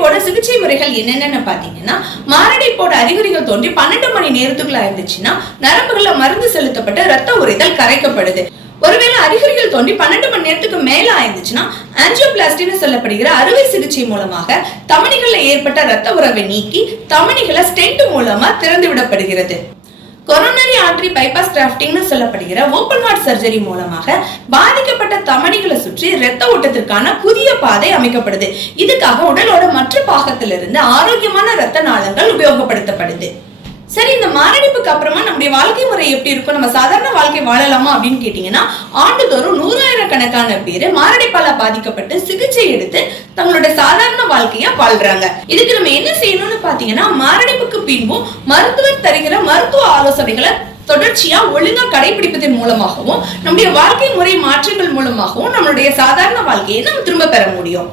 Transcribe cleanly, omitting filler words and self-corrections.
மாரடைப்போட சிகிச்சை முறைகள் என்னென்னு பாத்தீங்கன்னா, மாரடைப்போட அறிகுறிகள் தோன்றி 12 மணி நேரத்துக்குள்ள இருந்துச்சுன்னா நரம்புகள்ல மருந்து செலுத்தப்பட்டு ரத்த உறைதல் கரைக்கப்படுது. ஒருவேளை அறிகுறிகள் தோன்றி 12 மணி நேரத்துக்கு மேல ஆயிருந்துச்சுன்னா ஆஞ்சியோபிளாஸ்டின்னு சொல்லப்படுகிற அறுவை சிகிச்சை மூலமாக தமனிகள்ல ஏற்பட்ட ரத்த உறவை நீக்கி தமனிகளை ஸ்டென்ட் மூலமா திறந்து விடப்படுகிறது. கொரோனரி ஆர்டரி பைபாஸ் கிராஃப்டிங்னு சொல்லப்படுகிற ஓபன் ஹார்ட் சர்ஜரி மூலமாக பாதிக்கப்பட்ட தமனிகளை சுற்றி இரத்த ஓட்டத்திற்கான புதிய பாதை அமைக்கப்படுது. இதுக்காக உடலோட மற்ற பாகத்திலிருந்து ஆரோக்கியமான இரத்த நாளங்கள் உபயோகப்படுத்தப்படுது. சரி, இந்த மாரடைப்புக்கு அப்புறமா நம்முடைய வாழ்க்கை முறை எப்படி இருக்கும், நம்ம சாதாரண வாழ்க்கை வாழலாமா அப்படின்னு கேட்டீங்கன்னா, ஆண்டுதோறும் 100,000 பேரு மாரடைப்பால பாதிக்கப்பட்டு சிகிச்சை எடுத்து தங்களோட சாதாரண வாழ்க்கைய வாழ்றாங்க. இதுக்கு நம்ம என்ன செய்யணும்னு பாத்தீங்கன்னா, மாரடைப்புக்கு பின்பும் மருத்துவர் தருகிற மருத்துவ ஆலோசனைகளை தொடர்ச்சியா ஒழுங்கா கடைபிடிப்பதன் மூலமாகவும் நம்முடைய வாழ்க்கை முறை மாற்றங்கள் மூலமாகவும் நம்மளுடைய சாதாரண வாழ்க்கையை நம்ம திரும்ப பெற முடியும்.